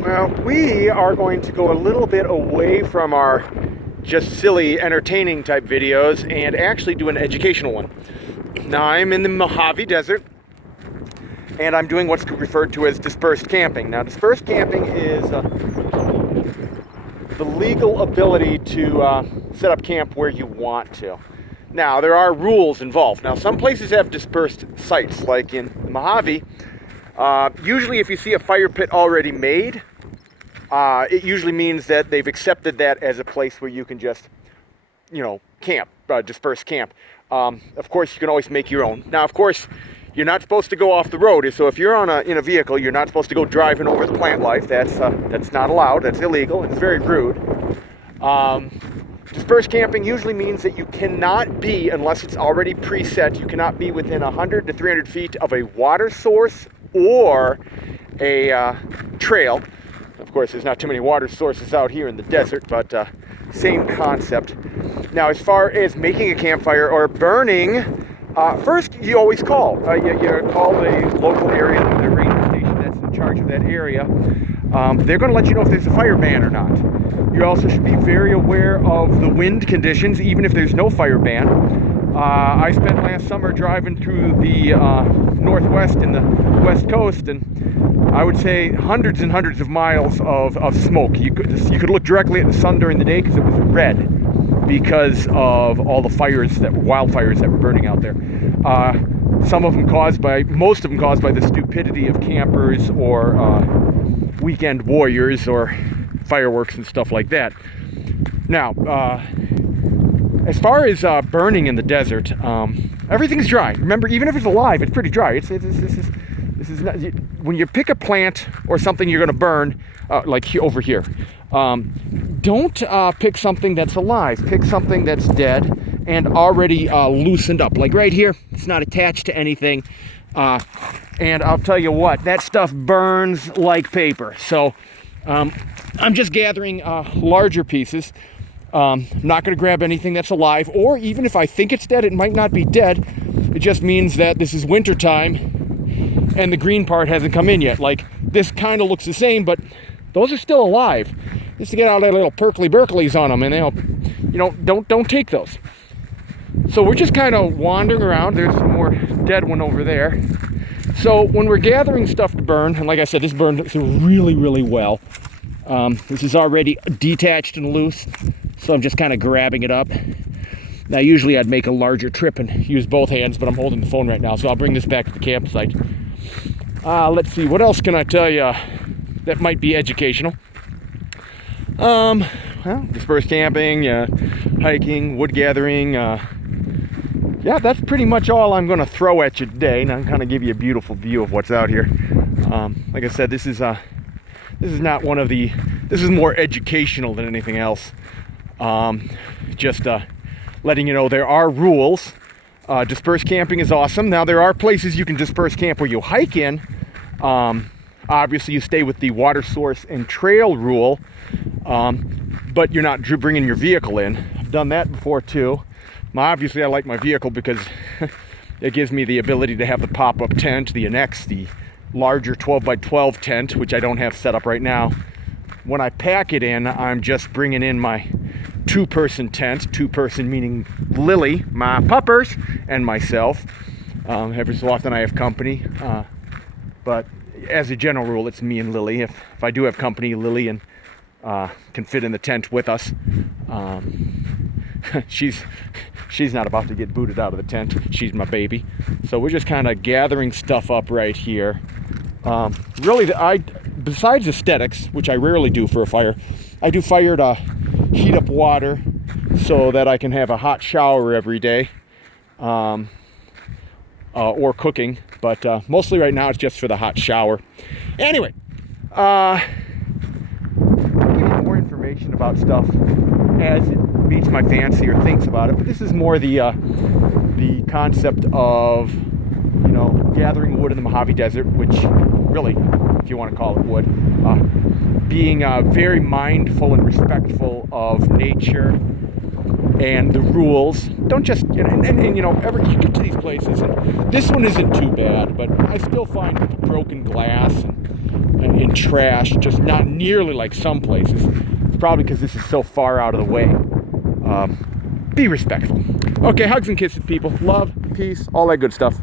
Well, we are going to go a little bit away from our just silly entertaining type videos and actually do an educational one. Now, I'm in the Mojave Desert and I'm doing what's referred to as dispersed camping. Now, dispersed camping is the legal ability to set up camp where you want to. Now, there are rules involved. Now, some places have dispersed sites, like in the Mojave. Usually if you see a fire pit already made, it usually means that they've accepted that as a place where you can just, camp, disperse camp. Of course, you can always make your own. Now, of course, you're not supposed to go off the road. So if you're in a vehicle, you're not supposed to go driving over the plant life. That's not allowed. That's illegal. It's very rude. Dispersed camping usually means that you cannot be, unless it's already preset, you cannot be within 100 to 300 feet of a water source or a trail. Of course, there's not too many water sources out here in the desert, but same concept. Now, as far as making a campfire or burning, first you always call. You call the local area, the ranger station that's in charge of that area. They're going to let you know if there's a fire ban or not. You also should be very aware of the wind conditions, even if there's no fire ban. I spent last summer driving through the Northwest and the West Coast, and I would say hundreds and hundreds of miles of smoke. You could look directly at the sun during the day because it was red because of all the wildfires that were burning out there. Most of them caused by the stupidity of campers or weekend warriors or fireworks and stuff like that. Now, as far as burning in the desert, everything's dry. Remember, even if it's alive, it's pretty dry. This is not, when you pick a plant or something you're going to burn, like over here, don't pick something that's alive. Pick something that's dead and already loosened up. Like right here, it's not attached to anything. And I'll tell you what, that stuff burns like paper. So I'm just gathering larger pieces. I'm not going to grab anything that's alive, or even if I think it's dead, it might not be dead. It just means that this is winter time and the green part hasn't come in yet. Like, this kind of looks the same, but those are still alive. Just to get all that little perkly Berkeleys on them, and they'll, don't take those. So we're just kind of wandering around. There's some more dead one over there. So when we're gathering stuff to burn, and like I said, this burned really, really well. This is already detached and loose, so I'm just kind of grabbing it up. Now, usually I'd make a larger trip and use both hands, but I'm holding the phone right now, so I'll bring this back to the campsite. Let's see, what else can I tell you that might be educational? Well, dispersed camping, hiking, wood gathering. Yeah, that's pretty much all I'm going to throw at you today, and I'm going to give you a beautiful view of what's out here. Like I said, this is not one of the. This is more educational than anything else. Just letting you know there are rules. Dispersed camping is awesome. Now, there are places you can disperse camp where you hike in. Obviously, you stay with the water source and trail rule, but you're not bringing your vehicle in. I've done that before too. Obviously, I like my vehicle because it gives me the ability to have the pop-up tent, the annex, the larger 12 by 12 tent, which I don't have set up right now. When I pack it in, I'm just bringing in my two-person tent. Two-person meaning Lily, my puppers, and myself. Every so often I have company, but as a general rule, it's me and Lily. If I do have company, Lily can fit in the tent with us. She's not about to get booted out of the tent. She's my baby. So we're just kind of gathering stuff up right here. Really, besides aesthetics, which I rarely do for a fire, I do fire to heat up water so that I can have a hot shower every day, or cooking. But mostly right now it's just for the hot shower. Anyway, I'll give you more information about stuff as it meets my fancy or thinks about it. But this is more the concept of gathering wood in the Mojave Desert, which really, if you want to call it wood, being very mindful and respectful of nature and the rules. Don't just, you get to these places, and this one isn't too bad, but I still find broken glass and trash, just not nearly like some places. It's probably because this is so far out of the way. Be respectful. Okay, hugs and kisses, people. Love, peace, all that good stuff.